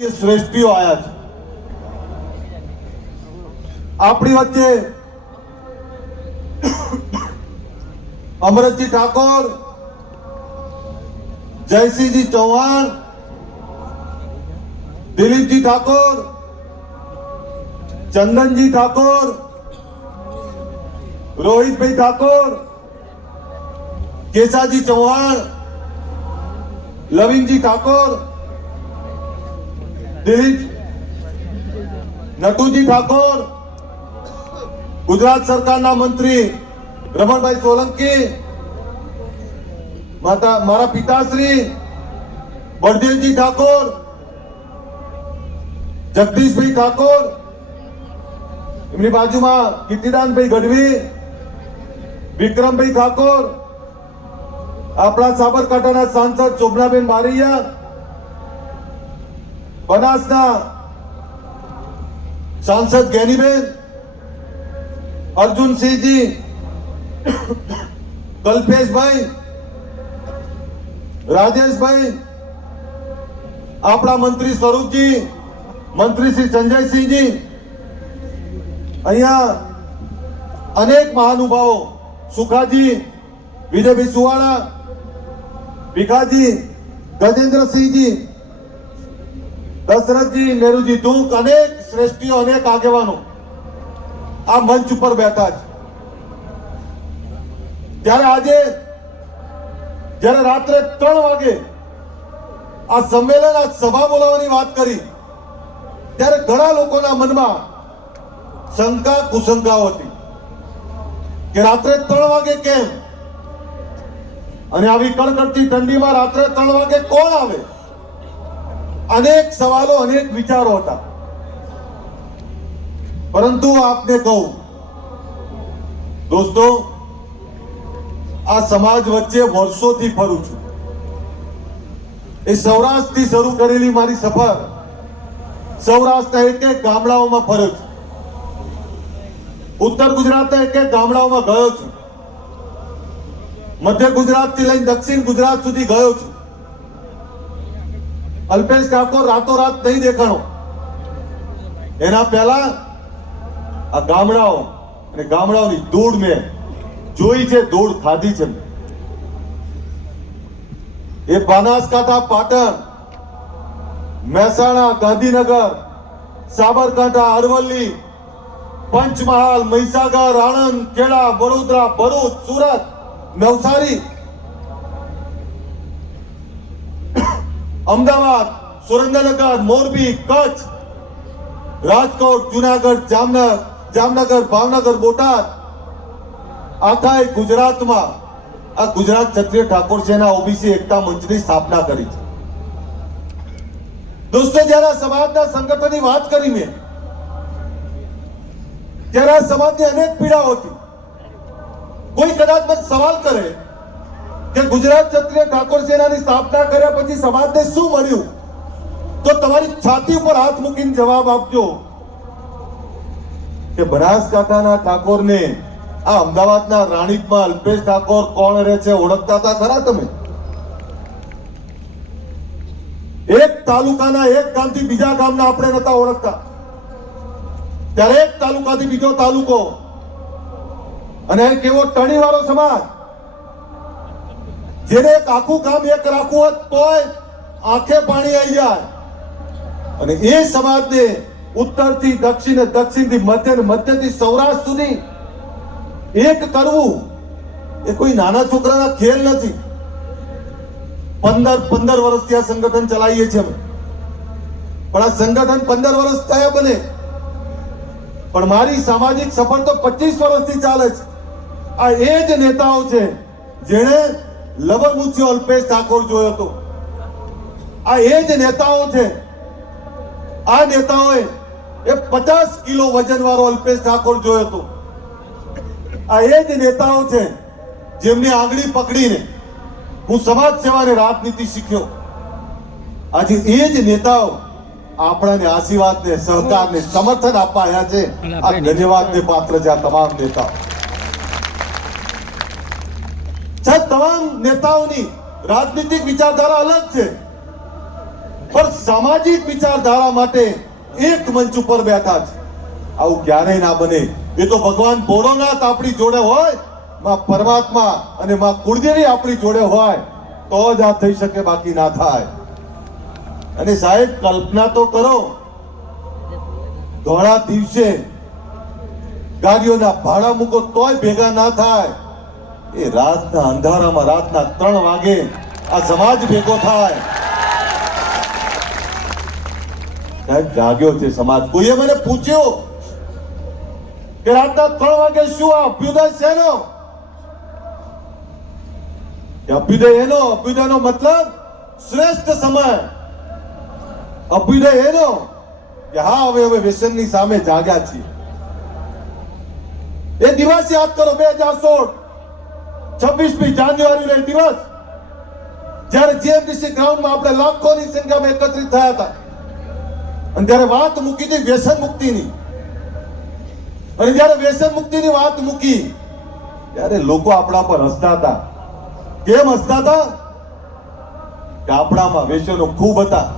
શ્રેષ્ઠીઓ આયા છે આપણી વચ્ચે। અમરતજી ઠાકોર, જયસિંહજી ચૌહાણ, દિલીપજી ઠાકોર, ચંદનજી ઠાકોર, રોહિતભાઈ ઠાકોર, કેસાજી ચૌહાણ, લવિંગજી ઠાકોર, દિલીપ નટુજી ઠાકોર, ગુજરાત સરકારના મંત્રી રમણભાઈ સોલંકી, મારા પિતાશ્રી બળદેવજી ઠાકોર, જગદીશભાઈ ઠાકોર, એમની બાજુમાં કીર્તિદાનભાઈ ગઢવી, વિક્રમભાઈ ઠાકોર, આપણા સાબરકાંઠાના સાંસદ શોભનાબેન બારૈયા, બનાસના સાંસદ જ્ઞાનીબેન, અર્જુનસિંહજી, કલ્પેશભાઈ, રાજેશભાઈ, આપણા મંત્રી સ્વરૂપજી, મંત્રી શ્રી સંજયસિંહજી, અહીંયા અનેક મહાનુભાવો, સુખાજી, વિજયભાઈ સુવાળા, ભીખાજી, ગજેન્દ્રસિંહજી, દશરથજી, મેરુજી દુક, અનેક શ્રેષ્ઠીઓ, અનેક આગેવાનો આ મંચ ઉપર બેઠા છે। ત્યારે આજે જ્યારે રાત્રે 3 વાગે આ સંમેલન, આ સભા બોલાવવાની વાત કરી, ત્યારે ઘણા લોકોના મનમાં શંકા કુશંકાઓ હતી કે રાત્રે 3 વાગે કેમ, અને આવી કડકડતી ઠંડીમાં રાત્રે 3 વાગે કોણ આવે? અનેક સવાલો, અનેક વિચારો હતા। પરંતુ આપને કહું દોસ્તો, આ સમાજ વચ્ચે વર્ષોથી ફરું છું। એ સૌરાષ્ટ્રથી શરૂ કરેલી મારી સફર સૌરાષ્ટ્રના એક એક ગામડાઓમાં ફર્યો છું, ઉત્તર ગુજરાતના એક એક ગામડાઓમાં ગયો છું, મધ્ય ગુજરાતથી લઈને દક્ષિણ ગુજરાત સુધી ગયો છું। અલ્પેશ ઠાકોર રાતોરાત નહીં દેખાણો, એના પહેલા આ ગામડાઓ અને ગામડાઓની ધૂળ મેં જોઈ છે, ધૂળ ખાધી છે। એ બનાસકાંઠા, પાટણ, મહેસાણા, ગાંધીનગર, સાબરકાંઠા, અરવલ્લી, પંચમહાલ, મહીસાગર, આણંદ, ખેડા, વડોદરા, ભરૂચ, સુરત, નવસારી, અમદાવાદ, સુરેન્દ્રનગર, મોરબી, કચ્છ, રાજકોટ, જુનાગઢ, જામનગર, ભાવનગર, બોટાદ, આખા ગુજરાતમાં આ ગુજરાત ક્ષત્રિય ઠાકોર સેના ઓબીસી એકતા મંચની સ્થાપના કરી છે। દોસ્તો, જ્યારે સમાજના સંગઠનની વાત કરી મેં, ત્યારે આ સમાજની અનેક પીડાઓ હતી। કોઈ કદાચ મને સવાલ કરે કે ગુજરાત ક્ષત્રિય ઠાકોર સેનાની સ્થાપના કર્યા પછી સમાજને શું મળ્યું, તો તમારી છાતી ઉપર હાથ મૂકીને જવાબ આપજો કે બનાસકાંઠાના ઠાકોરને આ અમદાવાદના રાણીપમાં અલ્પેશ ઠાકોર કોણ રહે છે ઓળખતા હતા ખરા તમે? એક તાલુકાના એક ગામથી બીજા ગામના આપણે નતા ઓળખતા, ત્યારે એક તાલુકાથી બીજો તાલુકો, અને કેવો ટણીવાળો સમાજ, જેને એક આખું ગામ એક રાખવું હોત તોય આંખે પાણી આવી જાય, અને એ સમાજને ઉત્તરથી દક્ષિણ, દક્ષિણથી મધ્ય, મધ્યથી સૌરાષ્ટ્ર સુધી એક કરવું એ કોઈ નાના છોકરાના ખેલ નથી। 15 વર્ષથી આ સંગઠન ચલાવીએ છીએ, પણ આ સંગઠન 15 વર્ષ થયા બને, પણ મારી સામાજિક સફર તો 25 વર્ષથી ચાલે છે। આ એ જ નેતાઓ છે જેણે લવરમુછિયો અલ્પેશ ઠાકોર જોયો હતો, આ એ જ નેતાઓ છે, આ નેતાઓએ એ 50 કિલો વજન વાળો અલ્પેશ ઠાકોર જોયો હતો, આ એ જ નેતાઓ છે જેમની આંગળી પકડીને હું સમાજ સેવાને રાજનીતિ શીખ્યો। આજે એ જ નેતાઓ આપણાને આશીર્વાદને, સહકારને, સમર્થન આપવા આવ્યા છે। આ ધન્યવાદને પાત્ર છે આ તમામ નેતાઓ। તમામ નેતાઓની રાજનીતિક વિચારધારા અલગ છે, પણ સામાજિક વિચારધારા માટે એક મંચ ઉપર બેઠા છે. આવું ક્યારેય ના બને. એ તો ભગવાન ભોળોનાથ આપણી જોડે હોય, માં પરમાત્મા અને માં કુળદેવી આપણી જોડે હોય તો જ આ થઈ શકે, બાકી ના થાય. અને સાહેબ કલ્પના તો કરો, ધોળા દિવસે ગાડીઓના ભાડા મૂકો તોય ભેગા ના થાય. એ રાતના અંધારામાં રાતના 3 વાગે આ સમાજ ભેગો થાય. સાહેબ જાગ્યો છે સમાજ. કોઈએ મને પૂછ્યું કે રાતના 3 વાગે શું આ અભ્યુદય શેનો? અભ્યુદય એનો, અભ્યુદયનો મતલબ શ્રેષ્ઠ સમય. અભ્યુદય એનો કે હા હવે વ્યસનની સામે જાગ્યા છીએ. એ દિવસ યાદ કરો, 2016 26મી જાન્યુઆરી દિવસ, જ્યારે જીએમડીસી ગ્રાઉન્ડમાં આપણે લાખોની સંખ્યામાં એકત્રિત થયા હતા અને ત્યારે વાત મૂકી હતી વ્યસન મુક્તિની. અને જ્યારે વ્યસન મુક્તિની વાત મૂકી ત્યારે લોકો આપણા પર હસતા હતા. કેમ હસતા હતા? કે આપણામાં વ્યસનો ખૂબ હતા.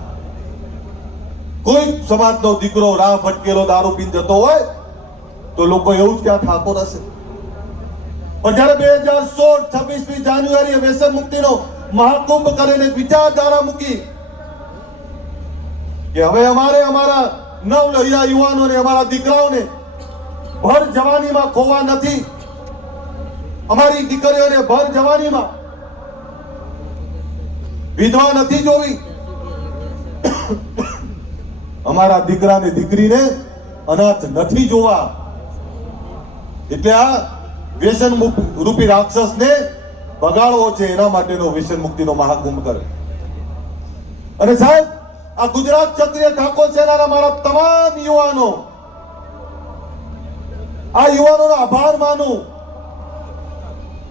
કોઈ સમાજનો દીકરો રાહ ભટકેલો દારૂ પીને જતો હોય તો લોકો એવું જ ક્યાં ઠાકોર હશે. પણ જ્યારે 2016 26મી જાન્યુઆરીએ વ્યસન મુક્તિનો મહાકુંભ કરીને વિચારધારા મૂકી કે હવે અમારા નવલૈયા યુવાનોને, અમારા દીકરાઓને ભર જવાનીમાં ખોવા નથી. અમારી દીકરીઓને ભર જવાનીમાં વિધવા નથી જોવી. અમારા દીકરાને દીકરીને અનાથ નથી જોવા. એટલે આ વ્યસન રૂપી રાક્ષસને બગાડવો છે, એના માટેનો વ્યસન મુક્તિનો મહાકુંભ કરે. અને સાહેબ આ ગુજરાત ક્ષત્રિય ઠાકોર સેનાના મારા તમામ યુવાનો, આ યુવાનોનો આભાર માનું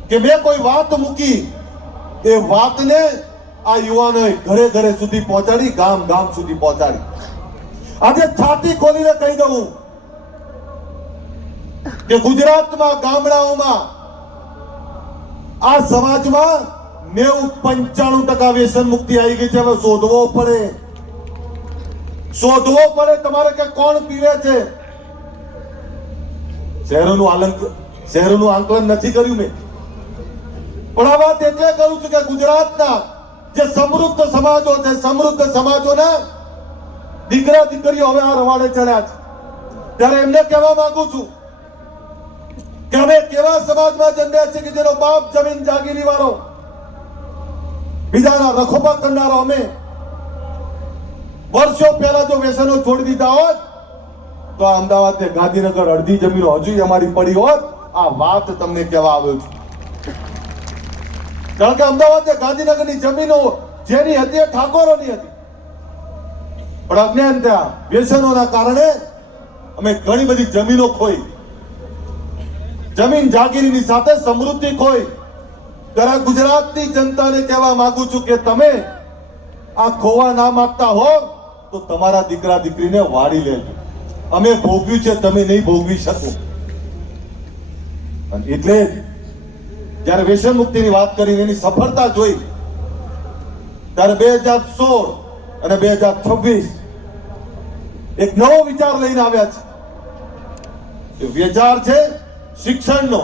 કે મેં કોઈ વાત મૂકી, એ વાતને આ યુવાનોએ ઘરે ઘરે સુધી પહોંચાડી, ગામ ગામ સુધી પહોંચાડી. આજે છાતી ખોલીને કહી દઉં કે ગુજરાતમાં ગામડાઓમાં આ સમાજમાં 90-95% વ્યસન મુક્તિ આવી ગઈ છે. હવે શોધવો પડે તમારે કે કોણ પીવે છે. શહેરોનું આંકલન નથી કર્યું મેં, પણ આ વાત એટલે કરું છું કે ગુજરાતના જે સમૃદ્ધ સમાજો છે, સમૃદ્ધ સમાજોના દીકરા દીકરીઓ હવે આ રવાડે ચડ્યા છે. ત્યારે એમને કહેવા માંગુ છું કે અમે કેવા સમાજમાં જન્મ્યા છે કે જેનો બાપ જમીન જાગીરી વાળો, બીજાના રખોપા કરનારો અમે વર્ષો પહેલા જો વ્યસનો છોડી દીધા હોત તો અમદાવાદ ને ગાંધીનગર અડધી જમીનો હજુ અમારી પડી હોત. આ વાત તમને કહેવા આવ્યો છું. કારણ કે અમદાવાદ ને ગાંધીનગરની જમીનો જેની હતી એ ઠાકોરોની હતી, પણ અજ્ઞાનતા વ્યસનોના કારણે અમે ઘણી બધી જમીનો ખોઈ, જમીન જાગીરીની સાથે સમૃદ્ધિ ખોઈ. ત્યારે ગુજરાતની જનતાને કહેવા માંગુ છું કે તમે આ ખોવા ના માંગતા હો તો તમારા દીકરા દીકરીને વાળી લેજો. અમે ભોગવ્યું છે, તમે નહીં ભોગવી શકો. અને એટલે જ્યારે વ્યસન મુક્તિની વાત કરીને એની સફળતા જોઈ ત્યારે 2016 અને 2026 એક નવો વિચાર લઈને આવ્યા છે. એ વિચાર છે શિક્ષણનો.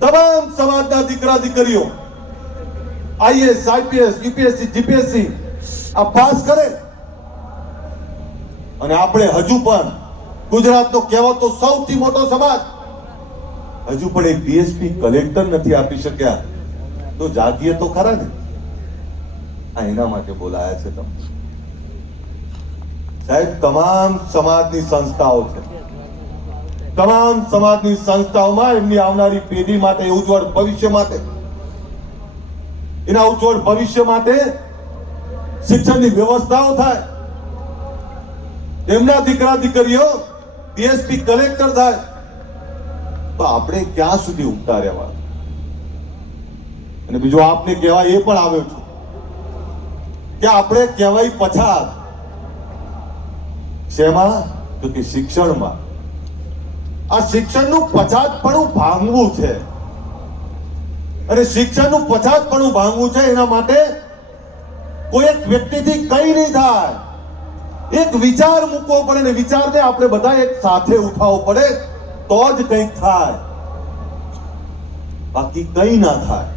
તમામ સમાજના દીકરા દીકરીઓ આઈએસ, આઈપીએસ, યુપીએસસી, જીપીએસસી આ પાસ કરે અને આપણે હજુ પણ ગુજરાતનો કહેવાતો સૌથી મોટો સમાજ હજુ પણ એક ડીએસપી કલેક્ટર નથી આપી શક્યા. તો જાગીએ તો ખરા ને. આ એના માટે બોલાયા છે તમે સાહેબ. તમામ સમાજની સંસ્થાઓ છે, તમામ સમાજની સંસ્થાઓમાં એમની આવનારી પેઢી માટે, ઉજ્જવળ ભવિષ્ય માટે, એના ઉજ્જવળ ભવિષ્ય માટે શિક્ષણની વ્યવસ્થાઓ થાય. એમના દીકરા દીકરીઓ ડીએસપી કલેક્ટર થાય તો આપણે ક્યાં સુધી ઉગતા રહેવા. અને બીજું આપને કહેવાય એ પણ આવ્યો છું કે આપણે કહેવાય પછાત શેમાં? તો કે શિક્ષણમાં. આ શિક્ષણનું પછાતપણું ભાંગવું છે અને શિક્ષણનું પછાતપણું ભાંગવું છે એના માટે કોઈ એક વ્યક્તિથી કઈ નહીં થાય. એક વિચાર મૂકવો પડે ને વિચારને આપણે બધા એક સાથે ઉઠાવવો પડે તો જ કંઈક થાય, બાકી કંઈ ના થાય.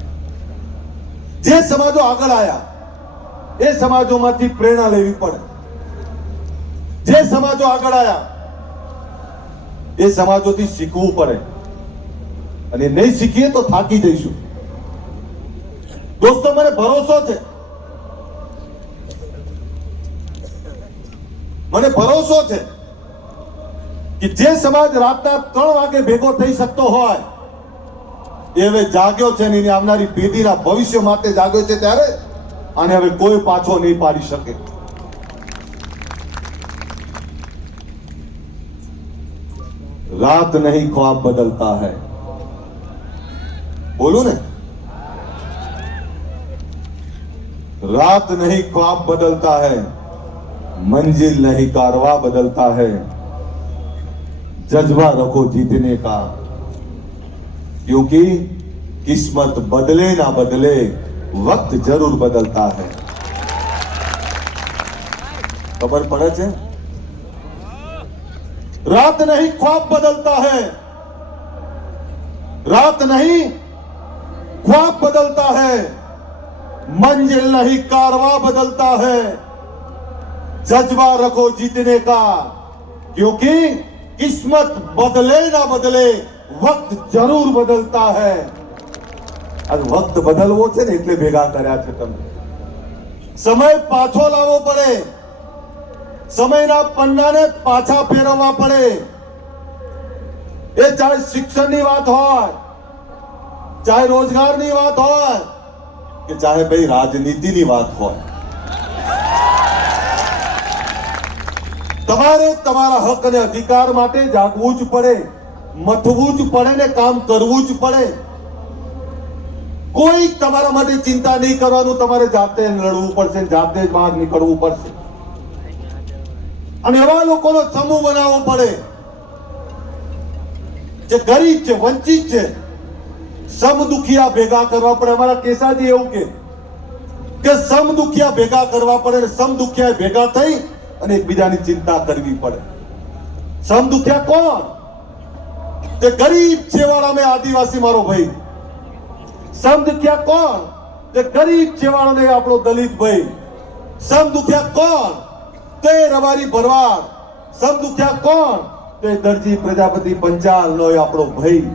જે સમાજો આગળ આવ્યા એ સમાજોમાંથી પ્રેરણા લેવી પડે. જે સમાજો આગળ આવ્યા એ સમાજોથી શીખવું પડે, અને નહીં શીખીએ તો થાકી જઈશું. દોસ્તો, મને ભરોસો છે, મને ભરોસો છે કે જે સમાજ રાતના 3 વાગે ભેગો થઈ શકતો હોય એ હવે જાગ્યો છે, ને આવનારી પેઢીના ભવિષ્ય માટે જાગ્યો છે. ત્યારે આને હવે કોઈ પાછો નહીં પાડી શકે. रात नहीं ख्वाब बदलता है, बोलू ने, रात नहीं ख्वाब बदलता है, मंजिल नहीं कारवा बदलता है. जज्बा रखो जीतने का, क्योंकि किस्मत बदले ना बदले वक्त जरूर बदलता है. खबर पड़े છે? रात नहीं ख्वाब बदलता है, रात नहीं ख्वाब बदलता है, मंजिल नहीं कारवा बदलता है. जज्बा रखो जीतने का, क्योंकि किस्मत बदले ना बदले वक्त जरूर बदलता है. आज वक्त बदलવો છે ને એટલે ભેગા કર્યા છે તમે. સમય પાછો લાવવો પડે, સમયના પન્નાને પાછા ફેરવવા પડે. એ ચાહે શિક્ષણની વાત હોય, ચાહે રોજગારની વાત હોય, કે ચાહે ભાઈ રાજનીતિની વાત હોય. તમારે તમારા હક અને અધિકાર માટે જાગવું જ પડે, મથવું જ પડે ને કામ કરવું જ પડે. કોઈ તમારા માટે ચિંતા નહીં કરવાનું, તમારે જાતે લડવું પડશે, જાતે જ બહાર નીકળવું પડશે. અને એવા લોકોનો સમૂહ બનાવવો પડે જે ગરીબ છે, વંચિત છે. સમદુખિયા ભેગા કરવા પડે. અમારા કેસાજી એવું કે સમદુખિયા ભેગા કરવા પડે, સમદુખિયા ભેગા થઈ અને એકબીજાની ચિંતા કરવી પડે. સમદુખિયા કોણ? જે ગરીબ છેવાડા મેં આદિવાસી મારો ભાઈ. સમદુખિયા કોણ? જે ગરીબ છેવાડો ને આપણો દલિત ભાઈ. સમદુખિયા કોણ? તે રબારી ભરવાડ. સમદુખિયા કોણ? તે દરજી પ્રજાપતિ પંચાલ નો આપણો ભાઈ.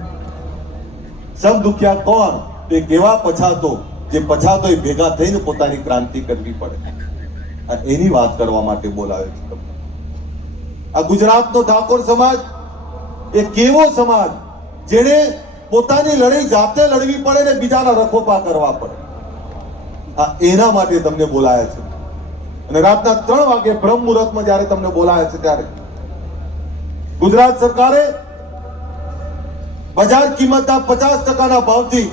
સમદુખિયા કોણ? તે કેવા પછાતો, જે પછાતો એ ભેગા થઈને પોતાની ક્રાંતિ કરવી પડે. એની વાત કરવા માટે બોલાવે છે. આ ગુજરાતનો ઠાકોર સમાજ એ કેવો સમાજ જેને પોતાની લડાઈ જાતે લડવી પડે ને બીજાના રખોપા કરવા પડે. આ એના માટે તમને બોલાયા છે. અને રાતના 3 વાગે બ્રહ્મ મુહૂર્તમાં જ્યારે તમને બોલાયા છે ત્યારે ગુજરાત સરકારે બજાર કિંમતના 50% ભાવથી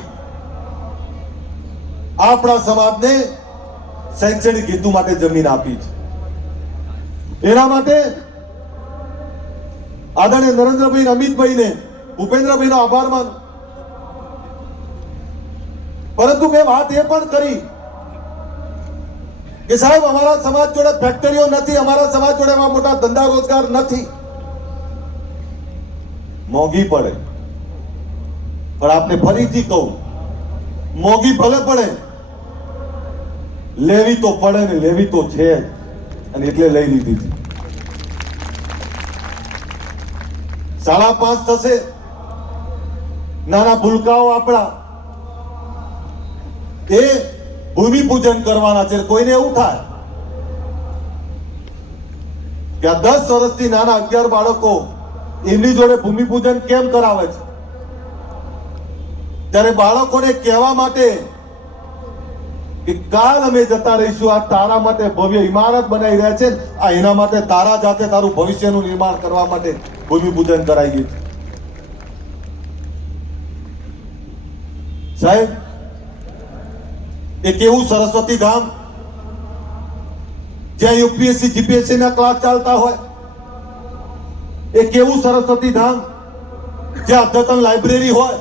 આપણા સમાજને શૈક્ષણિક હેતુ માટે જમીન આપી છે. એના માટે આદરણીય નરેન્દ્રભાઈ, અમિતભાઈને, ભૂપેન્દ્રભાઈનો આભાર માનું. પરંતુ મેં વાત એ પણ કરી કે સાહેબ અમારા સમાજ જોડે ફેક્ટરીઓ નથી, અમારા સમાજ જોડે એવા મોટા ધંધા રોજગાર નથી. મોંઘી પડે, પણ આપને ફરીથી કહું, મોંઘી ભલે પડે, લેવી તો પડે ને, લેવી તો છે જ, અને એટલે લઈ લીધી છે. 5.5 થશે. નાના ભૂલકાઓ આપણા એ ભૂમિપૂજન કરવાના છે. કોઈને એવું થાય કે આ 10 વર્ષથી નાના 11 બાળકો એમની જોડે ભૂમિપૂજન કેમ કરાવે છે? ત્યારે બાળકોને કહેવા માટે કે કાલ અમે જતા રહીશું, આ તારા માટે ભવ્ય ઇમારત બનાવી રહ્યા છે, આ એના માટે તારા જાતે તારું ભવિષ્યનું નિર્માણ કરવા માટે ભૂમિપૂજન કરાવીએ છીએ. સાહેબ, એક એવું સરસ્વતી ધામ જ્યાં યુપીએસસી જીપીએસસી ના ક્લાસ ચાલતા હોય, એક એવું સરસ્વતી ધામ જ્યાં અદ્યતન લાઇબ્રેરી હોય,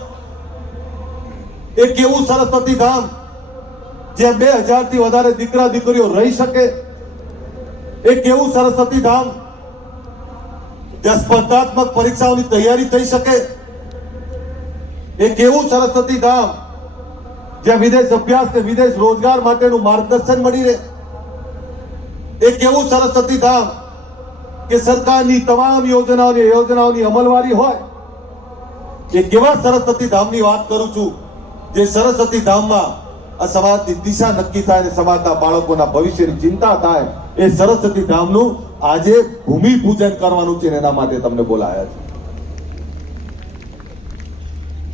એક એવું સરસ્વતી ધામ જ્યાં 2000 થી વધારે દીકરા દીકરીઓ રહી શકે, એક એવું સરસ્વતી ધામ જ્યાં સ્પર્ધાત્મક પરીક્ષાઓની તૈયારી થઈ શકે, એક એવું સરસ્વતી ધામ જ્યાં વિદેશ અભ્યાસ કે વિદેશ રોજગાર માટેનું માર્ગદર્શન મળી રહે, એક એવું સરસ્વતી ધામ કે સરકારની તમામ યોજનાઓની અમલવારી હોય. એ કેવા સરસ્વતી ધામની વાત કરું છું, જે સરસ્વતી ધામમાં આ સમાજની દિશા નક્કી થાય અને સમાજના બાળકોના ભવિષ્યની ચિંતા થાય. એ સરસ્વતી ધામનું આજે ભૂમિ પૂજન કરવાનું છે, એના માટે તમને બોલાયા છે.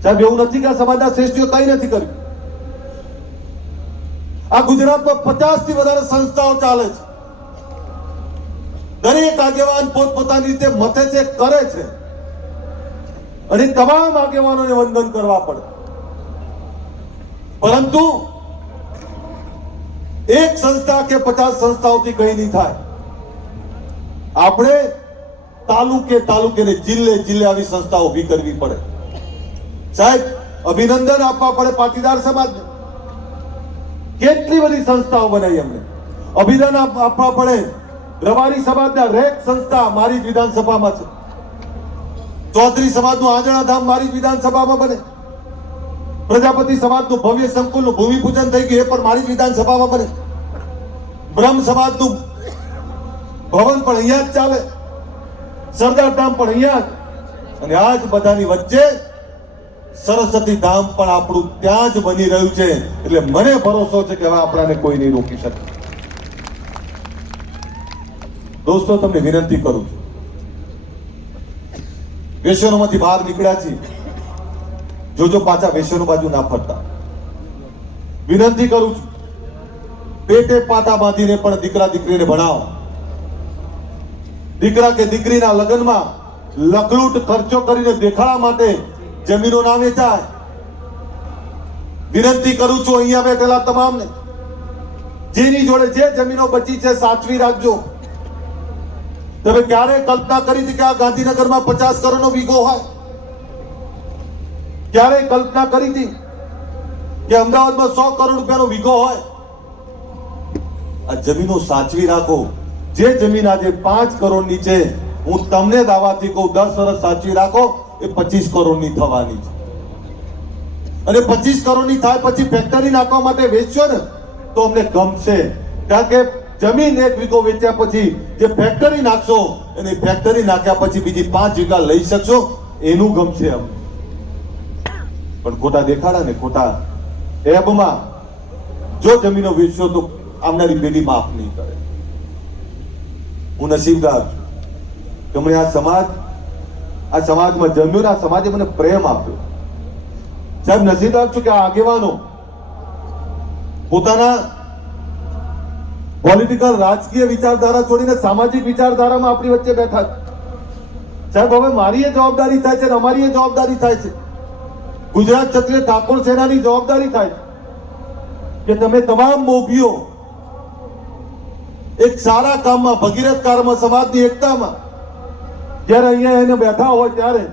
સાહેબ, એવું નથી કે આ સમાજના શ્રેષ્ઠીઓ કઈ નથી કર્યું. આ ગુજરાતમાં 50 થી વધારે સંસ્થાઓ ચાલે છે. દરેક આગેવાન પોતપોતાની રીતે મથે છે, કરે છે, અને તમામ આગેવાનોને વંદન કરવા પડે. પરંતુ એક સંસ્થા કે 50 સંસ્થાઓથી કઈ નહીં થાય. આપણે તાલુકે ને જિલ્લે આવી સંસ્થાઓ ઊભી કરવી પડે. સાહેબ, અભિનંદન આપવા પડે પાટીદાર સમાજને. કેટલી બધી સંસ્થાઓ બનાવી અમને. અભિનંદન આપવા પડે રબારી સમાજના રેક સંસ્થા મારી જ વિધાનસભામાં છે. ચૌધરી સમાજનું આંજણા ધામ મારી જ વિધાનસભામાં બને. પ્રજાપતિ સમાજનું ભવ્ય સંકુલનું ભૂમિપૂજન થઈ ગયું, એ પણ મારી જ વિધાનસભામાં બને. બ્રહ્મ સમાજનું ભવન પણ અહીંયા જ ચાલે, સરદાર ધામ પણ અહીંયા જ. અને આજ બધાની વચ્ચે સરસ્વતી ધામ પણ આપણું ત્યાં જ બની રહ્યું છે. એટલે મને ભરોસો છે કે હવે આપણાને કોઈ નહીં રોકી શકે. દોસ્તો, તમને વિનંતી કરું છું, વ્યસનોમાંથી બહાર નીકળ્યા છીએ, જોજો પાછા વ્યસનો બાજુ ના ફરતા. વિનંતી કરું છું, પેટે પાટા બાંધીને પણ દીકરા દીકરીને ભણાવો. દીકરા કે દીકરીના લગ્નમાં લખલૂટ ખર્ચો કરીને દેખાડા માટે જમીનો ના વેચાય. વિનંતી કરું છું અહીંયા બેઠેલા તમામને, જેની જોડે જે જમીનો બચી છે સાચવી રાખજો. તમે ક્યારે કલ્પના કરી હતી કે આ ગાંધીનગરમાં 50 કરોડનો વીઘો હોય? ક્યારે કલ્પના કરી હતી કે અમદાવાદમાં 100 કરોડ રૂપિયાનો વીઘો હોય? આ જમીનો સાચવી રાખો. જે જમીન આજે 5 કરોડની છે, હું તમને દાવાથી કહું 10 વર્ષ સાચવી રાખો, એ 25 કરોડની થવાની છે. અને 25 કરોડની થાય પછી ફેક્ટરી નાખવા માટે વેચશો ને તો અમને ગમશે. કારણ કે જમીન 1 વીઘો વેચ્યા પછી જે ફેક્ટરી નાખશો, અને ફેક્ટરી નાખ્યા પછી બીજી 5 વીઘા લઈ શકશો, એનું ગમશે અમને. પણ ખોટા દેખાડા ને ખોટા એબમાં જો જમીનો વેચશો તો આવનારી પેઢી માફ નહીં કરે. હું નસીબદાર છું કે મને આ સમાજમાં જન્મ્યો ને આ સમાજે મને પ્રેમ આપ્યો. સાહેબ, નસીબદાર છું કે આ આગેવાનો પોતાના પોલિટિકલ રાજકીય વિચારધારા છોડીને સામાજિક વિચારધારામાં આપણી વચ્ચે બેઠા છે. સાહેબ, હવે મારી એ જવાબદારી થાય છે, અમારી એ જવાબદારી થાય છે, ગુજરાત ક્ષત્રિય ઠાકોર સેનાની જવાબદારી થાય છે કે તમે તમામ મોભીઓ એક સારા કામમાં, ભગીરથ કાર્યમાં, સમાજની એકતામાં જ્યારે અહીંયા એને બેઠા હોય ત્યારે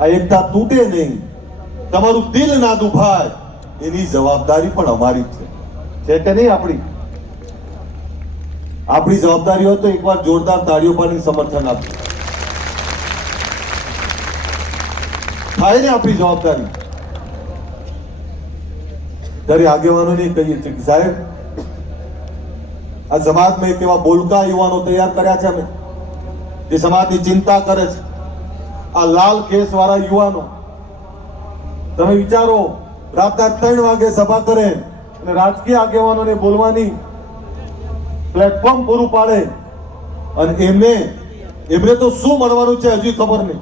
આ એકતા તૂટે નહીં, તમારું દિલ ના દુભાય, એની જવાબદારી પણ અમારી જ છે કે નહીં? આપણી જવાબદારી હોય તો એકવાર જોરદાર તાળીઓ પાડીને સમર્થન આપજો. થાય ને આપણી જવાબદારી? ત્યારે આગેવાનોને કહીએ છીએ કે સાહેબ, આ સમાજમાં એક એવા બોલકા યુવાનો તૈયાર કર્યા છે અમે, જે સમાજની ચિંતા કરે છે. આ લાલ કેસ વાળા યુવાનો, તમે વિચારો, રાતના 3 વાગે સભા કરે અને રાજકીય આગેવાનોને બોલવાની પ્લેટફોર્મ પૂરું પાડે, અને એમને તો શું મળવાનું છે હજી ખબર નહીં.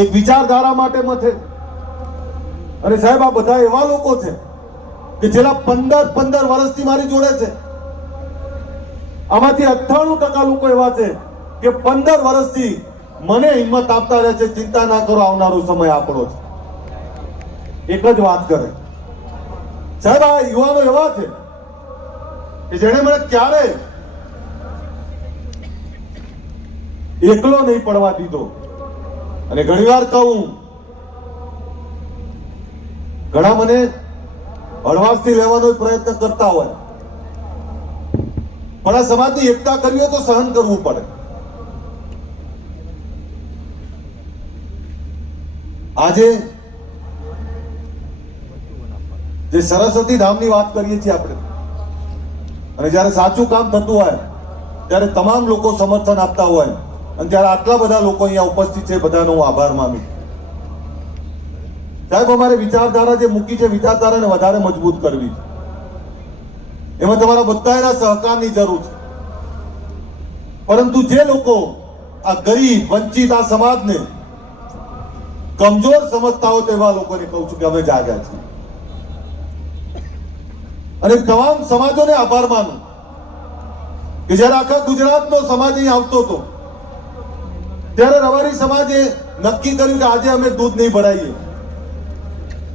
એક વિચારધારા માટે મથે. અને સાહેબ, આ બધા એવા લોકો છે કે છેલ્લા 15 વર્ષથી મારી જોડે છે. આમાંથી 98% લોકો એવા છે કે 15 વર્ષથી મને હિંમત આપતા રહે છે, ચિંતા ના કરો, આવનારો સમય આપણો છે. એક જ વાત કરે સાહેબ, આ યુવાનો એવા છે કે જેણે મને ક્યારે એકલો નહીં પડવા દીધો. અને ઘણીવાર કહું, ઘણા મને હળવાશથી લેવાનો પ્રયત્ન કરતા હોય, પણ આ સમાજની એકતા કરવી હોય તો સહન કરવું પડે. આજે જે સરસ્વતી ધામની વાત કરીએ છીએ આપણે, અને જ્યારે સાચું કામ થતું હોય ત્યારે તમામ લોકો સમર્થન આપતા હોય, અને ત્યારે આટલા બધા લોકો અહીંયા ઉપસ્થિત છે, બધાનો હું આભાર માનું. સાહેબ, અમારે વિચારધારા જે મૂકી છે, વિચારધારાને વધારે મજબૂત કરવી છે. એમાં તમારા બધાના સહકારની જરૂર છે. પરંતુ જે લોકો આ ગરીબ વંચિત આ સમાજને કમજોર સમજતા હોય તેવા લોકોને કહું છું કે અમે જાગ્યા છીએ, અને તમામ સમાજોને આભાર માનું કે જ્યારે આખા ગુજરાતનો સમાજ અહીં આવતો હતો ત્યારે રબારી સમાજે નક્કી કર્યું કે આજે અમે દૂધ નહીં ભરાઈએ.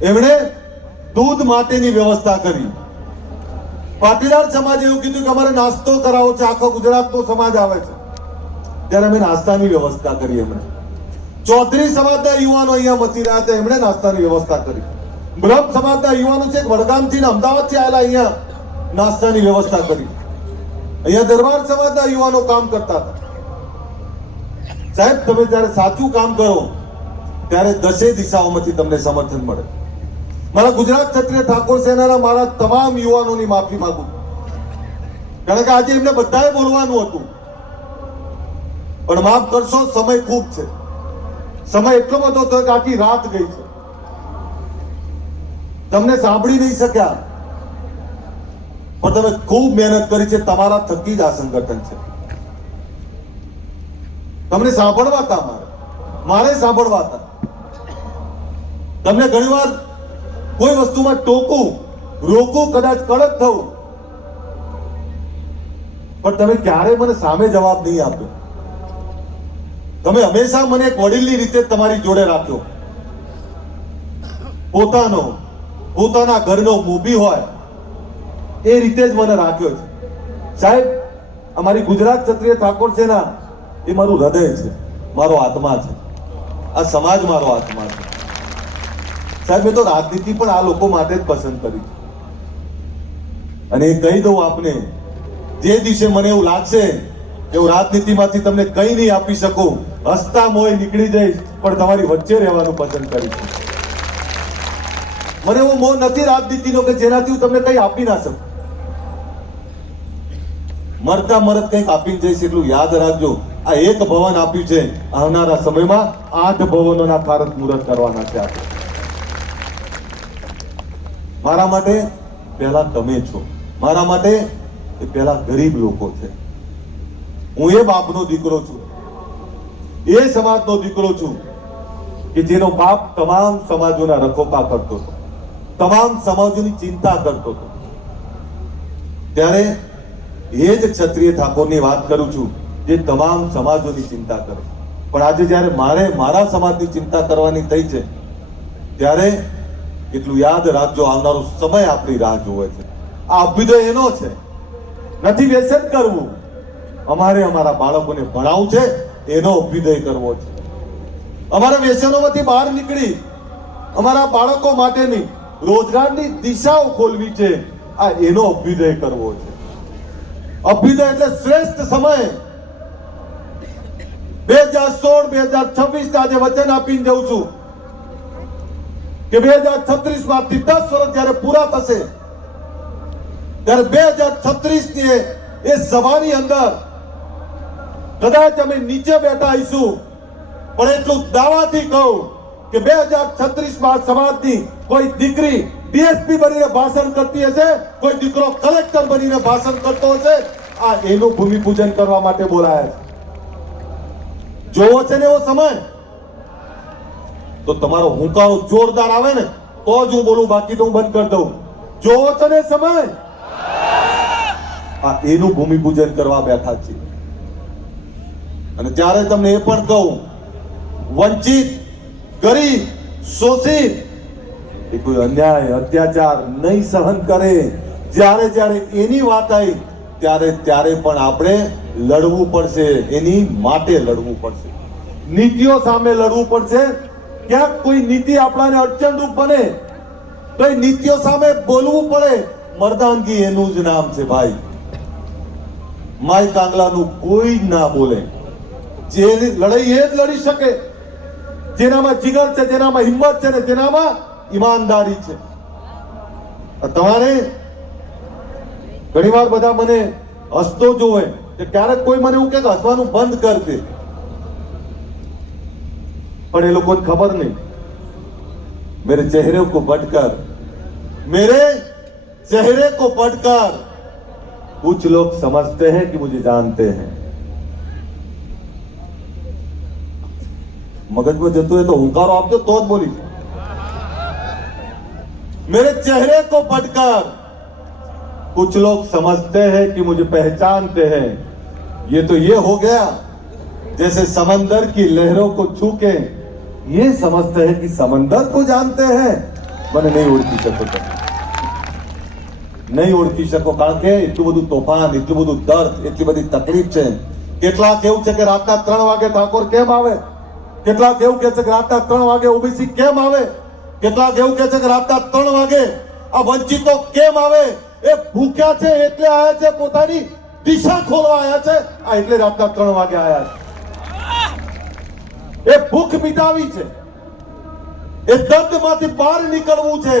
એમણે દૂધ માટેની વ્યવસ્થા કરી. પાટીદાર સમાજે એવું કીધું કે અમારે નાસ્તો કરાવો છે, આખો ગુજરાતનો સમાજ આવે છે, ત્યારે અમે નાસ્તાની વ્યવસ્થા કરી. એમણે ચૌધરી સમાજના યુવાનો અહીંયા મચી રહ્યા હતા, એમણે નાસ્તાની વ્યવસ્થા કરી. બ્રહ્મ સમાજના યુવાનો છે વડગામથી અમદાવાદથી આવેલા, અહીંયા નાસ્તાની વ્યવસ્થા કરી. અહીંયા દરબાર સમાજના યુવાનો કામ કરતા હતા. સાહેબ, તમે જ્યારે સાચું કામ કરો ત્યારે દસે દિશાઓમાંથી તમને સમર્થન મળે. મારા ગુજરાત ક્ષત્રિય ઠાકોર સેનાના મારા તમામ યુવાનોની માફી માંગુ, કારણ કે આજે એમને બધાએ બોલવાનું હતું, પણ માફ કરશો, સમય ખૂબ છે. સમય એટલો બધો હતો કે આખી રાત ગઈ છે, તમને સાંભળી નહીં શક્યા, પણ તમે ખૂબ મહેનત કરી છે. તમારા થકી જ આ સંગઠન છે. તમને સાંભળવા હતા, મારે સાંભળવા હતા. તમને ઘણીવાર કોઈ વસ્તુમાં ટોકું, રોકું, કદાચ કડક થવું, પણ તમે ક્યારે મને સામે જવાબ નહીં આપ્યો. તમે હંમેશા મને એક વડીલની રીતે તમારી જોડે રાખ્યો. પોતાના ઘરનો મૂબી હોય એ રીતે જ મને રાખ્યો છે. સાહેબ, અમારી ગુજરાત ક્ષત્રિય ઠાકોર સેના એ મારું હૃદય છે, મારો આત્મા છે. આ સમાજ મારો આત્મા છે. સાહેબ, મેં તો રાજનીતિ પણ આ લોકો માટે જ પસંદ કરી છે. અને એ કહી દઉં આપને, જે દિવસે મને એવું લાગશે કે હું રાજનીતિમાંથી તમને કંઈ નહીં આપી શકું, હસતા મોય નીકળી જઈશ, પણ તમારી વચ્ચે રહેવાનું પસંદ કરીશ. મને એવો મોહ નથી રાજનીતિનો કે જેનાથી હું તમને કંઈ આપી ના શકું. મરતા મરત કંઈક આપીને જઈશ, એટલું યાદ રાખજો. આ એક ભવન આપ્યું છે, આવનારા સમયમાં 8 ભવનોના ખારત મુહૂર્ત કરવાના છે. મારા માટે પહેલા તમે છો, મારા માટે એ પહેલા ગરીબ લોકો છે. હું એ બાપનો દીકરો છું, એ સમાજનો દીકરો છું કે જેનો બાપ તમામ સમાજોના રખોપા કરતો હતો, તમામ સમાજોની ચિંતા કરતો હતો. ત્યારે એ જ ક્ષત્રિય ઠાકોરની વાત કરું છું જે તમામ સમાજોની ચિંતા કરે. પણ આજે જ્યારે મારે મારા સમાજની ચિંતા કરવાની થઈ છે, ત્યારે એટલું યાદ રાખજો, આવનારો સમય આપણી રાહ જોવે છે. આ અભ્યુદય એનો છે, નથી વ્યસન કરવું. અમારે અમારા બાળકોને ભણાવવું છે, એનો અભ્યુદય કરવો છે. અમારે વ્યસનોમાંથી બહાર નીકળી અમારા બાળકો માટેની રોજગારની દિશાઓ ખોલવી છે. આ એનો અભ્યુદય કરવો છે. અભ્યુદય એટલે શ્રેષ્ઠ સમય 2016-2026 આજે વચન આપીને જઉં છું કે 2036 માંથી 10 વર્ષ જયારે પૂરા થશે ત્યારે 2036 ની એ સભાની અંદર કદાચ અમે નીચે બેઠા આવીશું, પણ એટલું દાવાથી કહું કે 2036 માં સમાજની કોઈ દીકરી ડીએસપી બનીને ભાષણ કરતી હશે, કોઈ દીકરો કલેક્ટર બનીને ભાષણ કરતો હશે. આ એનું ભૂમિપૂજન કરવા માટે બોલાયા છે. જોવો છે ને એવો સમય, તો તમારો હુંકારો જોરદાર આવે ને તો જ હું બોલું, બાકી તો હું બંધ કરી દઉં. જોવો છો ને સમય, આ એનું ભૂમિપૂજન કરવા બેઠા છે. અને ત્યારે તમને એ પણ કહું, વંચિત, ગરીબ, શોષિત એ કોઈ અન્યાય અત્યાચાર નહીં સહન કરે. જ્યારે જ્યારે એની વાત આવી ત્યારે પણ આપણે લડવું પડશે, એની માટે લડવું પડશે, નીતિઓ સામે લડવું પડશે. ક્યાંક કોઈ નીતિ આપણાને અડચણરૂપ બને તો એ નીતિઓ સામે બોલવું પડે. મર્દાનગી એનું જ નામ છે ભાઈ. માય કાંગલાનું કોઈ જ ના બોલે. જે લડાઈ એ જ લડી શકે જેનામાં જીગર છે, જેનામાં હિંમત છે ને જેનામાં ઈમાનદારી છે. તમારે ઘણીવાર બધા મને હસતો જોવે કે ક્યારેક કોઈ મને એવું કે હસવાનું બંધ કર દે, પણ એ લોકોને ખબર નહીં मेरे चेहरे को पढ़कर, मेरे चेहरे को पढ़कर कुछ लोग समझते हैं कि मुझे जानते हैं. મગજમાં જતું હોય તો હુંકારો આપજો તો જ બોલીશ. मेरे चेहरे को पढ़कर कुछ लोग समझते हैं कि मुझे पहचानते हैं. ये तो ये हो गया जैसे समंदर की लहरों को छू के ये समझते हैं कि समंदर को जानते हैं. મને નહીં ઓળખી શકો, તમે નહીં ઓળખી શકો, કારણ કે એટલું બધું તોફાન, એટલું બધું દર્દ, એટલી બધી તકલીફ છે. કેટલાક એવું છે કે રાતના 3 વાગે ઠાકોર કેમ આવે, કેટલાક એવું કહે છે કે રાતના 3 વાગે ઓબીસી કેમ આવે, કેટલાક એવું કહે છે કે રાતના 3 વાગે આ વંચિતો કેમ આવે. એ ભૂખ્યા છે એટલે આયા છે, પોતાની દિશા ખોલવા આયા છે, આ એટલે રાતના 3 વાગે આયા છે. એ ભૂખ મિટાવી છે, એ દર્દમાંથી બહાર નીકળવું છે,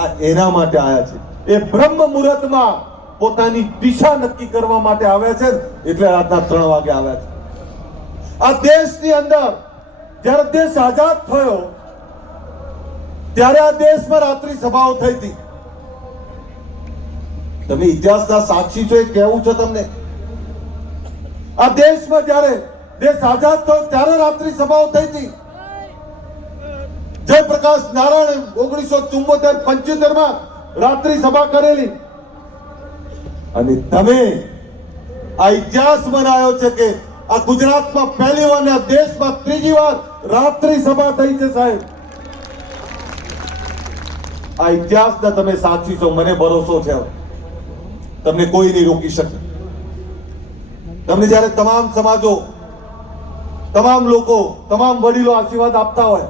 આ એના માટે આયા છે. એ બ્રહ્મ મુહૂર્તમાં પોતાની દિશા નક્કી કરવા માટે આવ્યા છે, એટલે રાતના 3 વાગે આવ્યા છે. આ દેશની અંદર જ્યારે દેશ આઝાદ થયો ત્યારે આ દેશમાં રાત્રિ સભાઓ થઈ હતી. તમે ઇતિહાસના સાક્ષી છો, એ કહેવું છે તમને. આ દેશમાં જ્યારે દેશ આઝાદ થયો ત્યારે રાત્રિ સભાઓ થઈ હતી. જયપ્રકાશ નારાયણ 1974-75 માં રાત્રિ સભા કરેલી. અને તમે આ ઇતિહાસ બનાવ્યો છે કે આ ગુજરાતમાં પહેલી વાર ને આ દેશમાં ત્રીજી વાર રાત્રિ સભા થઈ છે. સાહેબ, આ ઇતિહાસના તમે સાક્ષી છો. મને ભરોસો છે તમને કોઈ નહીં રોકી શકે. તમને જ્યારે તમામ સમાજો, તમામ લોકો, તમામ વડીલો આશીર્વાદ આપતા હોય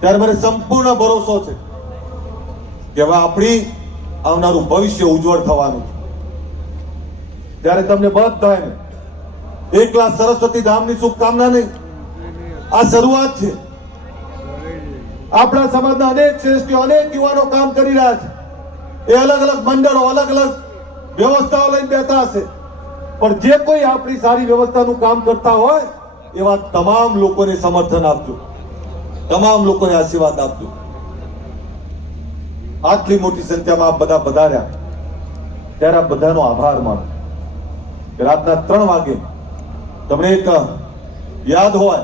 ત્યારે મને સંપૂર્ણ ભરોસો છે કે હવે આપણી આવનારું ભવિષ્ય ઉજ્જવળ થવાનું છે. ત્યારે તમને બધાને એકલા સરસ્વતી ધામની શુભકામના નહીં, આ શરૂઆત છે. આપણા સમાજના અનેક શ્રેષ્ઠીઓ, અનેક યુવાનો કામ કરી રહ્યા છે. એ અલગ અલગ મંડળો, અલગ અલગ વ્યવસ્થાઓ લઈને બેઠા હશે, પણ જે કોઈ આપણી સારી વ્યવસ્થાનું કામ કરતા હોય એવા તમામ લોકોને સમર્થન આપજો, તમામ લોકોને આશીર્વાદ આપજો. આટલી મોટી સંખ્યામાં આપ બધા પધાર્યા ત્યારે આ બધાનો આભાર માનો. રાતના 3 વાગે તમને એક યાદ હોય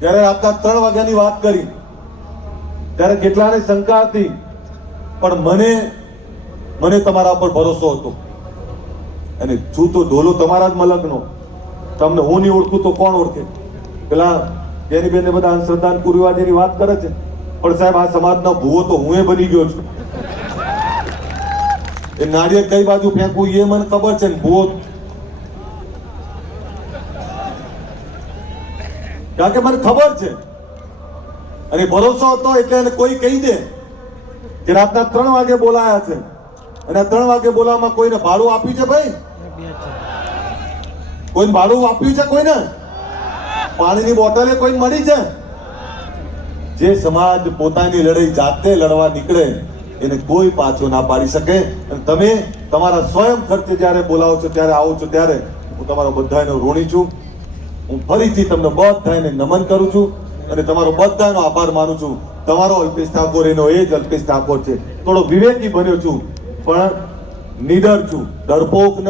ત્યારે રાતના 3 વાગ્યાની વાત કરી ત્યારે કેટલાને શંકા હતી, પણ મને તમારા પર ભરોસો હતો. અને છું તો ઢોલો તમારા જ મલકનો, તમને હું નહીં ઓળખું તો કોણ ઓળખે. પેલા એની બેન બધા અંધશ્રદ્ધા કુરિવાજની વાત કરે છે, પણ સાહેબ આ સમાજના ભૂવો તો હું બની ગયો છું. એ નાળિયેર કઈ બાજુ ફેંકવું એ મને ખબર છે ને ભૂવો, કારણ કે મને ખબર છે અને ભરોસો હતો. એટલે એને કોઈ કહી દે કે રાતના 3 વાગે બોલાયા છે અને 3 વાગે બોલાવવામાં કોઈને ભાડું આપ્યું છે, ભાઈ કોઈને ભાડું આપ્યું છે, કોઈને પાણીની બોટલે કોઈ મળી છે. જે સમાજ પોતાની લડાઈ જાતે લડવા નીકળે એને કોઈ પાછો ના પાડી શકે. અને તમે તમારા સ્વયં ખર્ચે જ્યારે બોલાવો છો, ત્યારે આવો છો, ત્યારે હું તમારો બધાનો ઋણી છું. હું ફરીથી તમને બધાને નમન કરું છું અને તમારો બધાનો આભાર માનું છું. તમારો અલ્પેશ ઠાકોર એનો એ જ અલ્પેશ ઠાકોર છે. થોડો વિવેકી બન્યો છું, પણ નીડર છું, ડરપોક નથી.